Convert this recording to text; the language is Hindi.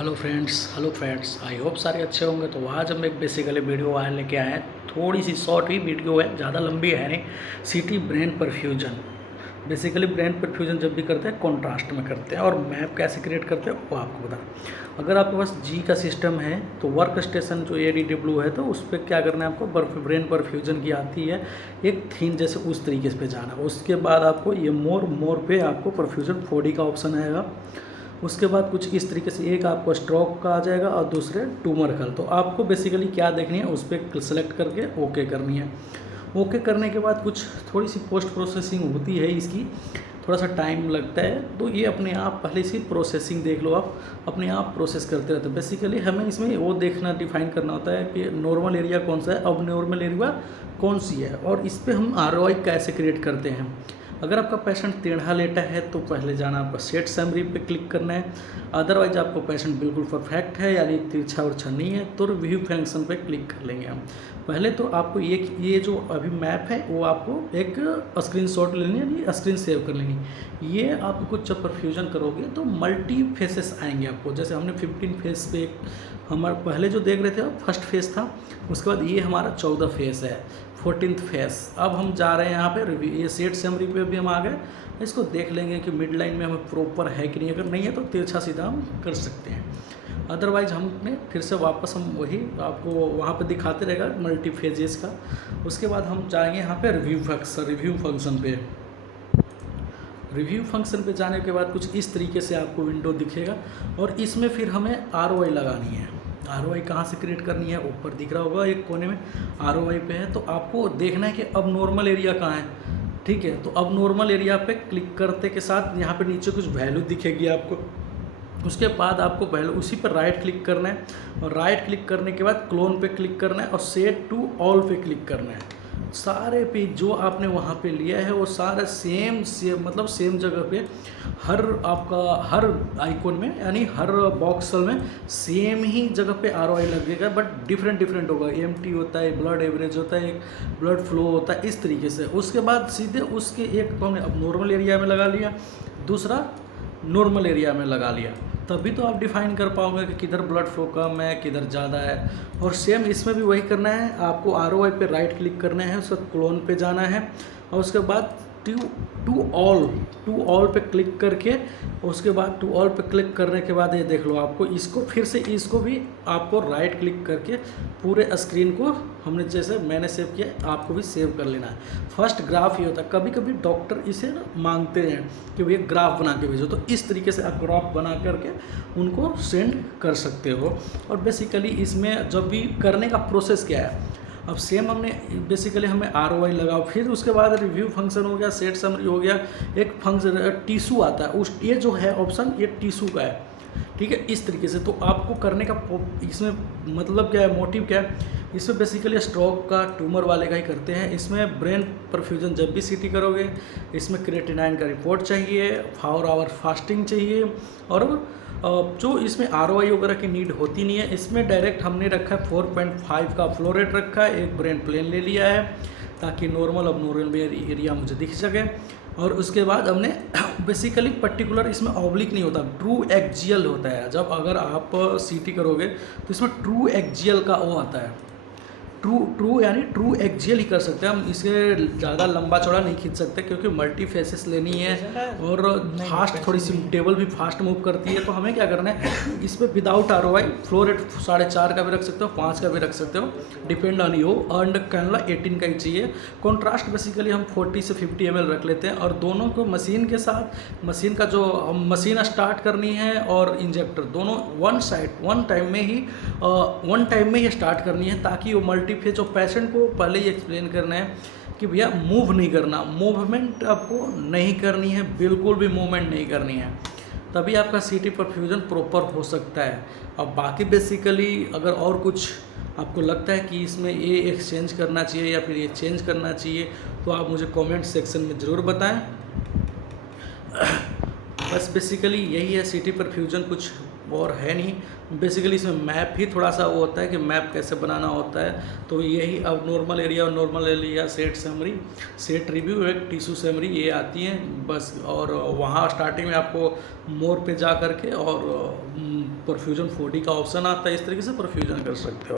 हेलो फ्रेंड्स, आई होप सारे अच्छे होंगे। तो आज हम एक बेसिकली वीडियो आए लेके आए हैं। थोड़ी सी शॉर्ट ही वीडियो है, ज़्यादा लंबी है नहीं। सीटी brain perfusion. Basically brain perfusion जब भी करते हैं कॉन्ट्रास्ट में करते हैं, और मैप कैसे क्रिएट करते हैं वो आपको बता। अगर आपके पास जी का सिस्टम है तो वर्क स्टेशन जो ADW है, तो उस पर क्या करना है आपको, ब्रेन परफ्यूजन की आती है एक थीम जैसे, उस तरीके से पे जाना। उसके बाद आपको ये मोर पे आपको परफ्यूजन 4D का ऑप्शन आएगा। उसके बाद कुछ इस तरीके से एक आपको स्ट्रोक का आ जाएगा और दूसरे ट्यूमर का। तो आपको बेसिकली क्या देखनी है, उस पर सेलेक्ट करके ओके करनी है। ओके करने के बाद कुछ थोड़ी सी पोस्ट प्रोसेसिंग होती है इसकी, थोड़ा सा टाइम लगता है। तो ये अपने आप पहले से प्रोसेसिंग देख लो, आप अपने आप प्रोसेस करते रहते हैं। बेसिकली हमें इसमें वो देखना, डिफाइन करना होता है कि नॉर्मल एरिया कौन सा है, अब नॉर्मल एरिया कौन सी है, और इस पर हम ROI कैसे क्रिएट करते हैं। अगर आपका पेशेंट टेढ़ा लेटा है तो पहले जाना आपका सेट समरी पे क्लिक करना है। अदरवाइज आपको पेशेंट बिल्कुल परफेक्ट है, यानी तिरछा उर्छा नहीं है, तो रिव्यू फंक्शन पे क्लिक कर लेंगे हम। पहले तो आपको ये जो अभी मैप है वो आपको एक स्क्रीनशॉट लेनी है, यानी स्क्रीन सेव कर लेनी। ये आप कुछ जब परफ्यूजन करोगे तो मल्टी फेसेस आएंगे आपको। जैसे हमने 15 फेस पे हमारा पहले जो देख रहे थे वो फर्स्ट फेस था, उसके बाद ये हमारा 14 फेस है, 14th फेस। अब हम जा रहे हैं यहाँ पे रिव्यू, ये सेट समरी पे भी हम आ गए। इसको देख लेंगे कि मिड लाइन में हमें प्रॉपर है कि नहीं। अगर नहीं है तो तिरछा सीधा हम कर सकते हैं। अदरवाइज हमने फिर से वापस हम वही आपको वहाँ पे दिखाते रहेगा मल्टी फेजेस का। उसके बाद हम जाएंगे यहाँ पे रिव्यू फंक्शन पे। रिव्यू फंक्शन पे जाने के बाद कुछ इस तरीके से आपको विंडो दिखेगा, और इसमें फिर हमें ROI लगानी है। ROI कहाँ से क्रिएट करनी है, ऊपर दिख रहा होगा एक कोने में ROI पे है। तो आपको देखना है कि अब नॉर्मल एरिया कहाँ है, ठीक है। तो अब नॉर्मल एरिया पे क्लिक करते के साथ यहाँ पे नीचे कुछ वैल्यू दिखेगी आपको। उसके बाद आपको पहले उसी पर राइट क्लिक करना है, और राइट क्लिक करने के बाद क्लोन पे क्लिक करना है, और सेट टू ऑल पे क्लिक करना है। सारे पे जो आपने वहाँ पे लिया है वो सारा सेम मतलब सेम जगह पे, हर आपका हर आइकॉन में, यानी हर बॉक्स में सेम ही जगह पे ROI लगेगा, बट डिफरेंट होगा। EMT होता है, ब्लड एवरेज होता है, एक ब्लड फ्लो होता है, इस तरीके से। उसके बाद सीधे उसके एक तो हमने अब नॉर्मल एरिया में लगा लिया, दूसरा नॉर्मल एरिया में लगा लिया, तभी तो आप डिफाइन कर पाओगे कि किधर ब्लड फ्लो कम है, किधर ज़्यादा है। और सेम इसमें भी वही करना है, आपको ROI पे राइट क्लिक करना है, उसका क्लोन पे जाना है, और उसके बाद टू ऑल पे क्लिक करके, उसके बाद टू ऑल पे क्लिक करने के बाद ये देख लो, आपको इसको फिर से इसको भी आपको राइट क्लिक करके पूरे स्क्रीन को हमने जैसे मैंने सेव किया आपको भी सेव कर लेना है। फर्स्ट ग्राफ ये होता है, कभी कभी डॉक्टर इसे ना मांगते हैं कि भैया ग्राफ बना के भेजो, तो इस तरीके से आप ग्राफ बना करके उनको सेंड कर सकते हो। और बेसिकली इसमें जब भी करने का प्रोसेस क्या है, अब सेम हमने बेसिकली हमें ROI लगाओ, फिर उसके बाद रिव्यू फंक्शन हो गया, सेट समरी हो गया, एक फंक्शन टिशू आता है, उस ये जो है ऑप्शन ये टिशू का है, ठीक है। इस तरीके से तो आपको करने का इसमें मतलब क्या है, मोटिव क्या है, इसमें बेसिकली स्ट्रोक का, ट्यूमर वाले का ही करते हैं। इसमें ब्रेन परफ्यूजन जब भी CT करोगे, इसमें क्रिएटिनाइन का रिपोर्ट चाहिए, 4 आवर फास्टिंग चाहिए, और जो इसमें ROI वगैरह की नीड होती नहीं है। इसमें डायरेक्ट हमने रखा है 4.5 का फ्लो रेट रखा है, एक ब्रेन प्लेन ले लिया है ताकि नॉर्मल अब नॉर्मल एरिया मुझे दिख सके। और उसके बाद हमने बेसिकली पर्टिकुलर इसमें ऑब्लिक नहीं होता, ट्रू एक्जियल होता है। जब अगर आप CT करोगे तो इसमें ट्रू एक्जियल का वो आता है, ट्रू यानी ट्रू एक्जियल ही कर सकते हैं हम, इसे ज़्यादा लंबा चौड़ा नहीं खींच सकते क्योंकि मल्टी फेसेस लेनी है, और फास्ट थोड़ी सी टेबल भी फास्ट मूव करती है। तो हमें क्या करना है, इस पर विदाउट ROI फ्लो रेट 4.5 का भी रख सकते हो, 5 का भी रख सकते हो, डिपेंड ऑन यू। एंड कैनला 18 का ही चाहिए। कॉन्ट्रास्ट बेसिकली हम 40 से 50 ml रख लेते हैं, और दोनों को मशीन के साथ, मशीन का जो मशीन स्टार्ट करनी है और इंजेक्टर दोनों वन टाइम में ही स्टार्ट करनी है, ताकि वो मल्टी फेज जो पेशेंट को पहले ही एक्सप्लेन करना है कि भैया मूव नहीं करना, मूवमेंट आपको नहीं करनी है, बिल्कुल भी मूवमेंट नहीं करनी है, तभी आपका CT परफ्यूजन प्रॉपर हो सकता है। अब बाकी बेसिकली अगर और कुछ आपको लगता है कि इसमें ये एक्सचेंज करना चाहिए या फिर ये चेंज करना चाहिए, तो आप मुझे कमेंट सेक्शन में ज़रूर बताएं। बस बेसिकली यही है CT परफ्यूजन, कुछ और है नहीं। बेसिकली इसमें मैप ही थोड़ा सा वो होता है कि मैप कैसे बनाना होता है। तो यही अब नॉर्मल एरिया और normal area, set summary, set review, एक टिश्यू समरी, ये आती हैं बस। और वहाँ स्टार्टिंग में आपको मोर पे जा करके और परफ्यूजन 4D का ऑप्शन आता है, इस तरीके से परफ्यूजन कर सकते हो।